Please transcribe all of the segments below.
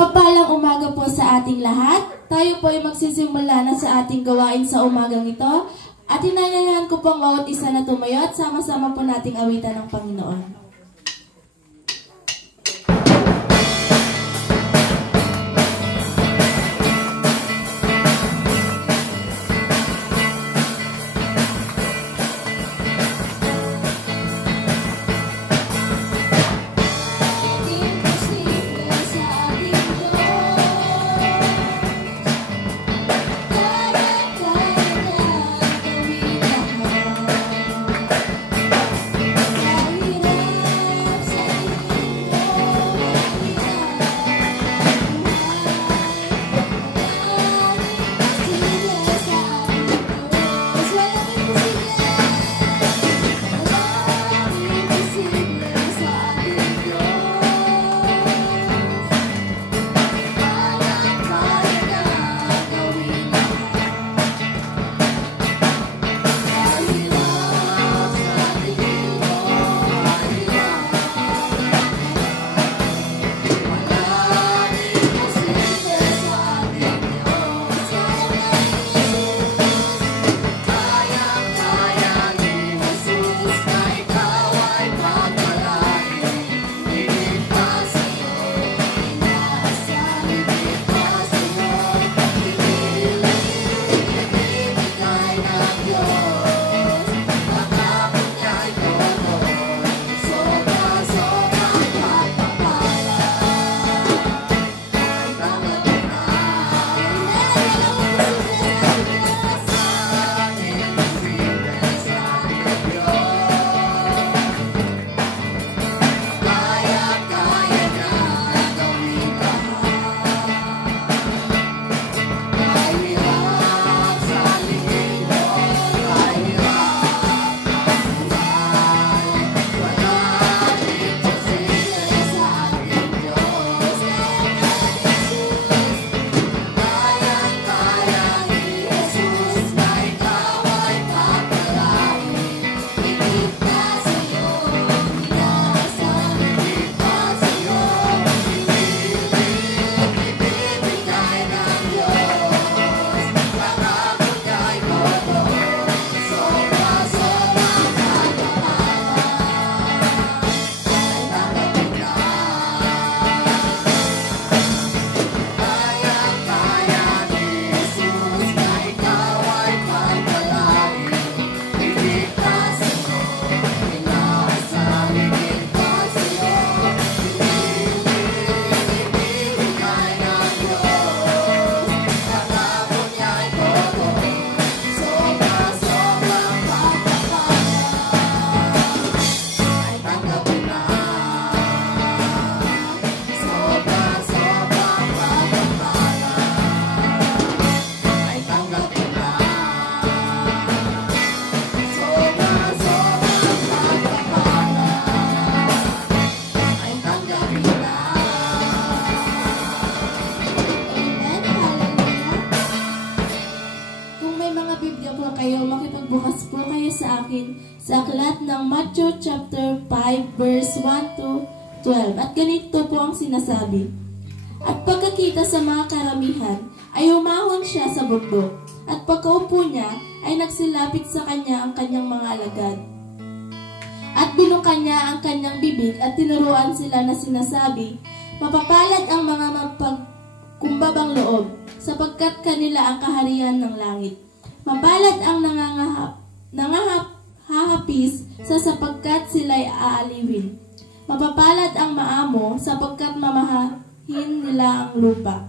Mapagpalang umaga po sa ating lahat. Tayo po ay magsisimula na sa ating gawain sa umagang ito. At hinanyayahan ko pong bawat isa na tumayo at sama-sama po nating awitan ng Panginoon. Bukas po kayo sa akin sa aklat ng Matthew chapter 5 verse 1 to 12. At ganito po ang sinasabi. At pagkakita sa mga karamihan, ay umahon siya sa bundok. At pagkaupo niya, ay nagsilapit sa kanya ang kanyang mga alagad. At binukan niya ang kanyang bibig at tinuruan sila na sinasabi, mapapalad ang mga mapagkumbabang loob, sapagkat kanila ang kaharian ng langit. Mapalad ang nangahapis sapagkat sila'y aaliwin. Mapapalad ang maamo sapagkat mamahahin nila ang lupa.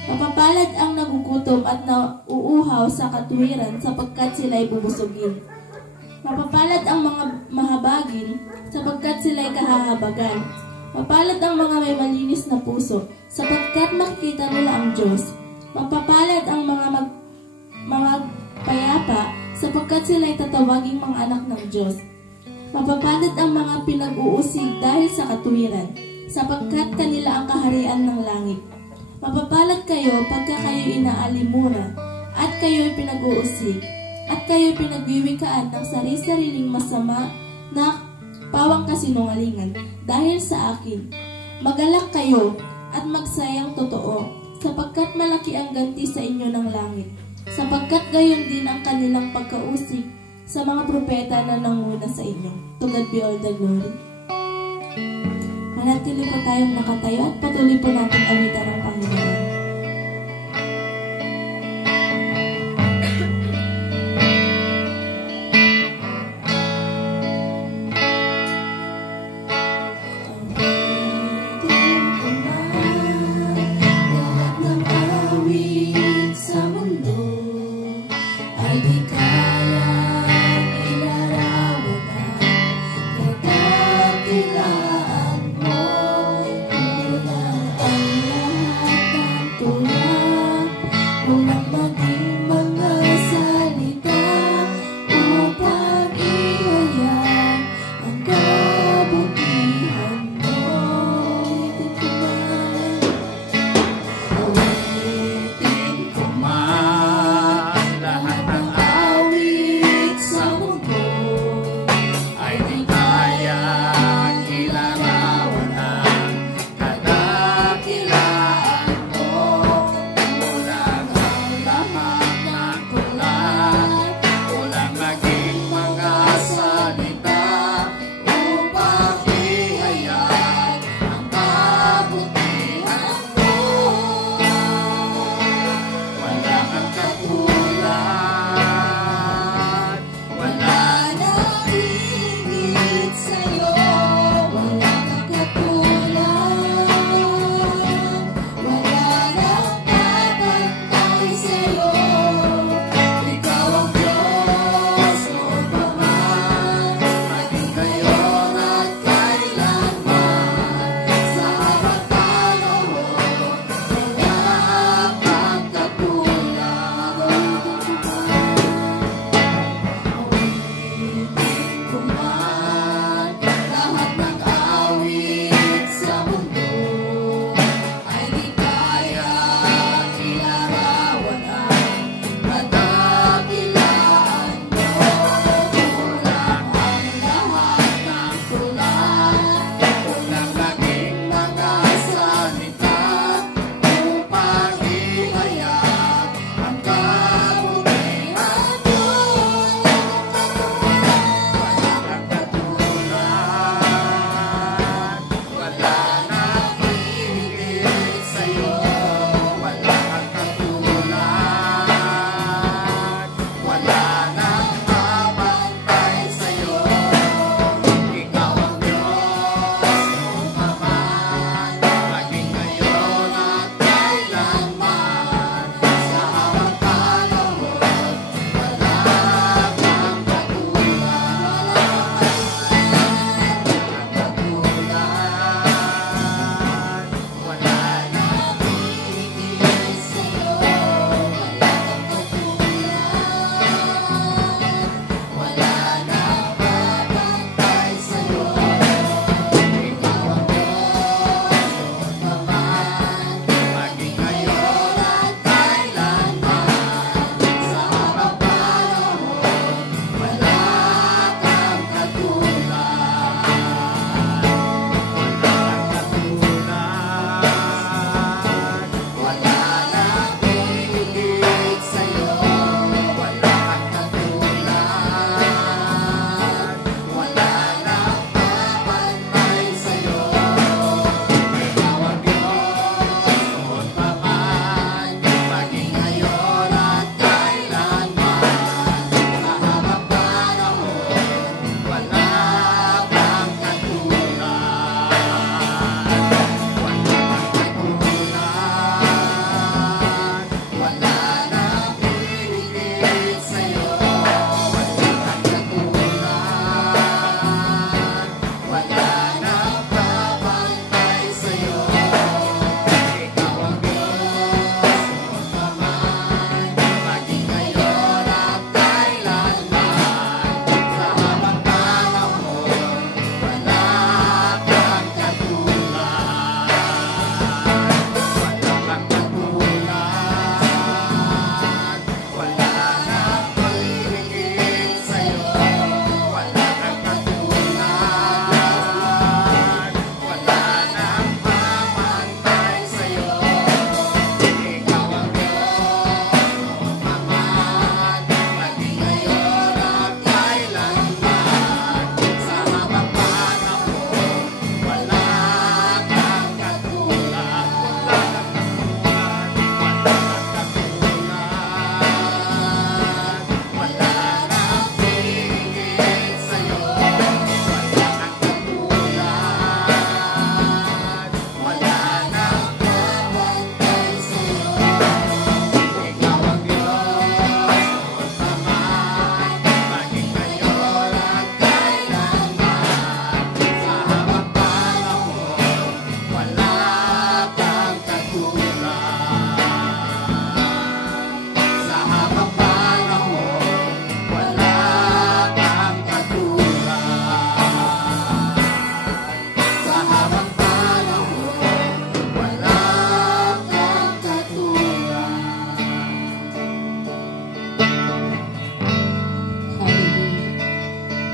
Mapapalad ang nagugutom at nauuhaw sa katuwiran sapagkat sila'y bubusugin. Mapapalad ang mga mahabagin sapagkat sila'y kahahabagan. Mapalad ang mga may malinis na puso sapagkat makikita nila ang Diyos. Mapapalad ang mga payapa sapagkat sila'y tatawaging mga anak ng Diyos. Mapapalad ang mga pinag-uusig dahil sa katuwiran, sapagkat kanila ang kaharian ng langit. Mapapalad kayo pagka kayo inaalimura, at kayo'y pinag-uusig, at kayo'y pinagwiwikaan ng sarili-sariling masama na pawang kasinungalingan dahil sa akin. Magalak kayo, at magsayang totoo, sapagkat malaki ang ganti sa inyo ng langit. Sapagkat gayon din ang kanilang pagkausig sa mga propeta na nanguna sa inyo. To God be all the glory. Manatili po tayong nakatayo at patuloy po natin awitan ng Panginoon. Ang lahat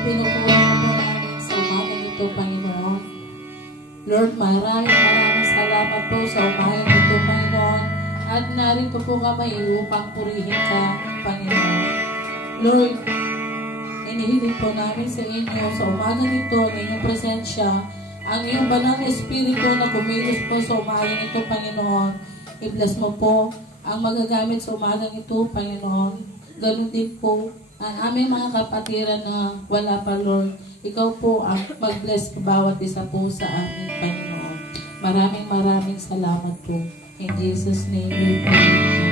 pinupunan po namin sa umagang ito, Panginoon. Lord, maraming salamat po sa umagang ito, Panginoon. At narito po kami upang purihin ka, Panginoon. Lord, inihiling po namin sa inyo sa umagang ito, ng inyong presensya, ang iyong banal na espiritu na kumilos po sa umagang ito, Panginoon. I-bless mo po ang magagamit sa umagang ito, Panginoon. Ganun din po ang aming mga kapatiran na wala pa, Lord. Ikaw po ang mag-bless bawat isa po sa amin, Panginoon. Maraming salamat po. In Jesus' name we pray.